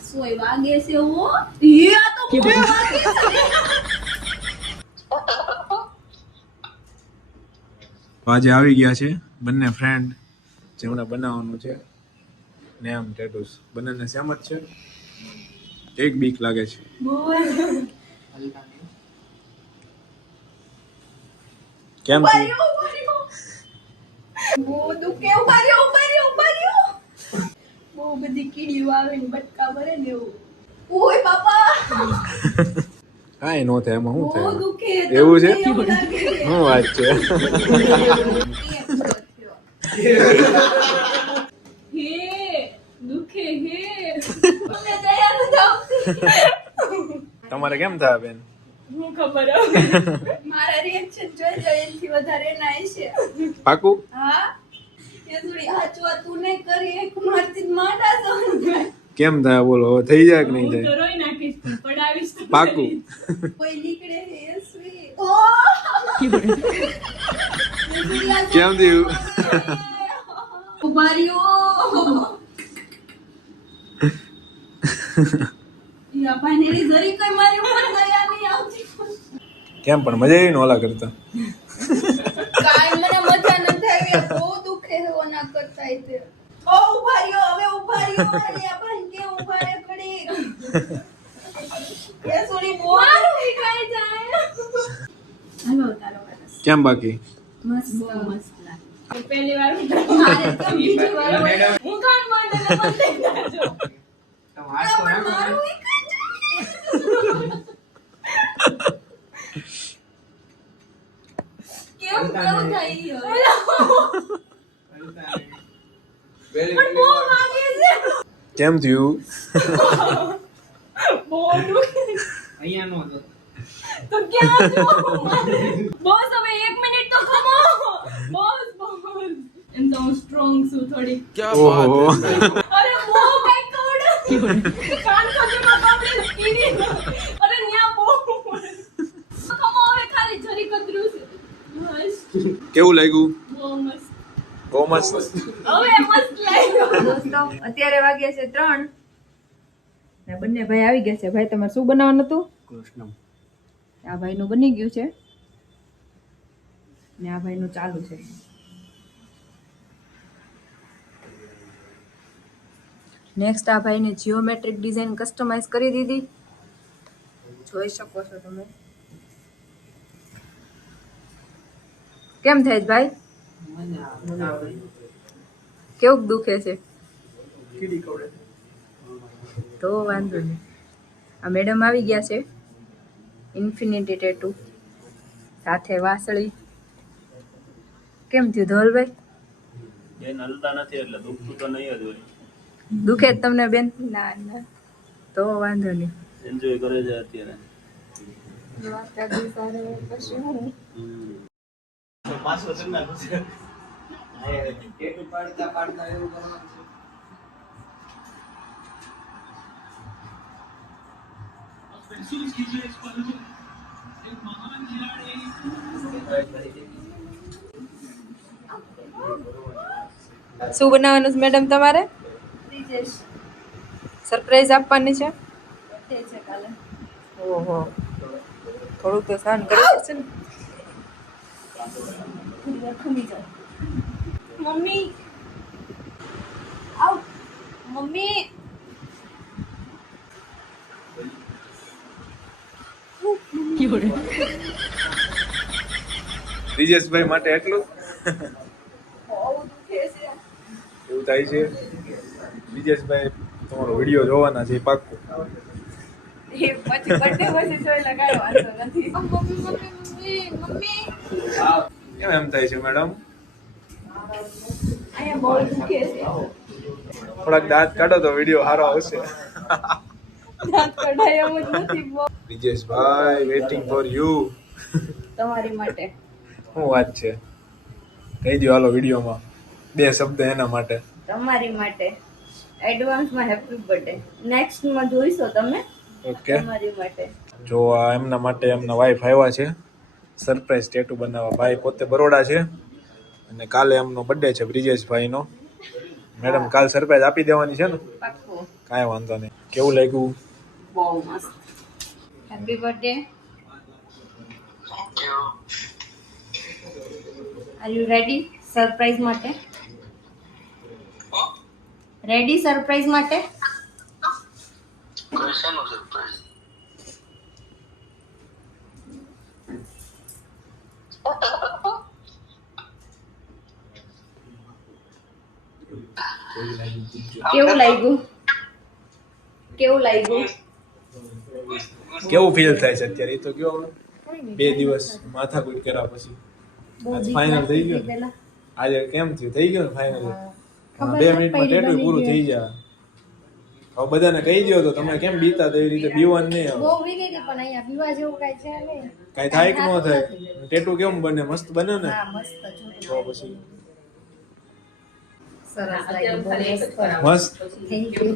સોય વાગે છે ઓ એ આ તો બહુ વાગે છે આજે આવી ગયા છે બંને ફ્રેન્ડ જેમને બનાવવાનું છે નેમ ટેટૂસ બંનેને સેમ જ છે એક બીક લાગે છે કેમ છે બહુ દુખે ઉભા રહ્યો બહુ બધી કીડીઓ આવે ને બટકા ભરે ને એવું ઓય બાપા કાંઈ નો થાય એમાં શું બહુ થાય દુખે એવું છે એવું લાગે છે. શું વાત છે હે દુખે હે મને દયા નથી આવતી તમારે કેમ થાય બેન હું ખબર મારા રિએક્શન જોઈ એનથી વધારે નાય છે પાકું હા એ થોડી હાચવા તું ને કરી એક મારતી જ માંડા છો કેમ થાય બોલો હવે થઈ જાય કે નહીં હું તો થાય રોઈ નાખીશ પણ પડાવીશ તો પાકું કોઈ નીકળે હે એસવી કેમ થયું ઉભા રહ્યો યા ભાઈ જરી કઈ મારી ઉપર દયા નહીં આવતી કેમ પણ મજા આવી ને ઓલા કરતા કાઈ મને મજા ન થાય બહુ દુખે હે ઓના કરતા તે ઓ ઉભા રહ્યો હવે ઉભા રહ્યો અરે આ ભાઈ કે ઉભા રે ઘડી એ સોરી બોલ કાઈ જાય હાલો તારો વારસ કેમ બાકી મસ્ત મસ્ત લાગે પહેલી વાર હું મારે કેમ બીજી વાર હું કાન બાંધે ને બંધ જાજો પણ મારું એક કેમ કેવું થઈ પણ બહુ વાગે છે કેમ થયું બહુ દુખે અહીંયા નો હતો તો ક્યાં છો બોસ હવે 1 મિનિટ તો ખમો બોસ એમ તો હું સ્ટ્રોંગ છું થોડી ઓહો અરે બહુ કઈ કવડ કાન ખોજીમાં કવડે કીડી અરે ન્યા બહુ ખમો હવે ખાલી જરી કદરું છે મસ્ત કેવું લાગ્યું બહુ મસ્ત બહુ મસ્ત હવે મસ્ત લાગ્યો દોસ્તો અત્યારે વાગ્યા છે 3 ને બંને ભાઈ આવી ગયા છે ભાઈ તમારે શું બનાવવાનું હતું કૃષ્ણ આ ભાઈનું બની ગયું છે ને આ ભાઈનું ચાલુ છે નેક્સ્ટ આ ભાઈને જીઓમેટ્રિક ડિઝાઇન કસ્ટમાઇઝ કરી દીધી જોઈ શકો છો તમે કેમ થાય છે ભાઈ કેવું દુખે છે કીડી કવડે તો વાંધો નહીં આ મેડમ આવી ગયા છે ઇન્ફિનિટી ટેટુ સાથે વાસળી કેમ થયું ધવલભાઈ બેન હલતા નથી એટલે દુખતું તો નહીં જ હોય દુખે જ તમને બેન ના ના તો વાંધો નહીં એન્જોય કરે છે અત્યારે પાછો તમને ટેટુ પાડતા પાડતા એવું કરવાનું છે શું બનાવવાનું છે મેડમ તમારે સરપ્રાઈઝ આપવાની છે ઓહો થોડુંક તો સહન કરી પડશે ને મમ્મી આવ મમ્મી બ્રિજેશભાઈ માટે એટલું એવું થાય છે બ્રિજેશભાઈ તમારો વિડીયો જોવાના છે એ પાક્કું એ પછી બર્થડે પછી જોઈ લગાડો વાંધો નથી મમ્મી મમ્મી મમ્મી કેમ એમ થાય છે મેડમ અહીંયા બહુ દુખે છે થોડાક દાંત કાઢો તો વિડીયો સારો આવશે દાંત કઢાય એમ જ નથી બહુ બ્રિજેશભાઈ વેઇટિંગ ફોર યુ તમારી માટે શું વાત છે કહી દો હાલો વિડીયોમાં 2 શબ્દ એના માટે તમારી માટે એડવાન્સમાં હેપી બર્થડે નેક્સ્ટમાં જોઈશો તમે ઓકે તમારી માટે જો આ એમના માટે એમના વાઈફ આવ્યા છે સરપ્રાઈઝ ટેટુ બનાવવા ભાઈ પોતે બરોડા છે અને કાલે એમનો બર્થડે છે બ્રિજેશભાઈનો મેડમ કાલ સરપ્રાઈઝ આપી દેવાની છે ને પાક્કું કાંઈ વાંધો નહીં કેવું લાગ્યું? બહુ મસ્ત. Happy birthday. Are you ready surprise માટે? રેડી સરપ્રાઈઝ માટે? કેવું લાગ્યું? કેવું લાગ્યું? કેવું ફીલ થાય છે અત્યારે એ તો કયો હવે? 2 દિવસ માથાકૂટ કર્યા પછી આજ ફાઇનલ થઈ ગયો ને? આજે કેમ થયું? થઈ ગયું ને ફાઇનલ? 2 મિનિટમાં ટેટુ પૂરું થઈ જાય. હવે બધાને કહી દો તો તમે કેમ બીતા તેવી રીતે બીવાનું નહીં આવે. બહુ વીગી ગઈ પણ અહીંયા બીવા જેવું કાંઈ છે નહીં. કાંઈ થાય કે ન થાય? ટેટુ કેમ બને? મસ્ત બને ને? હા મસ્ત જો. તો પછી સરસ લાગ્યું. બહુ મસ્ત. મસ્ત. Thank you.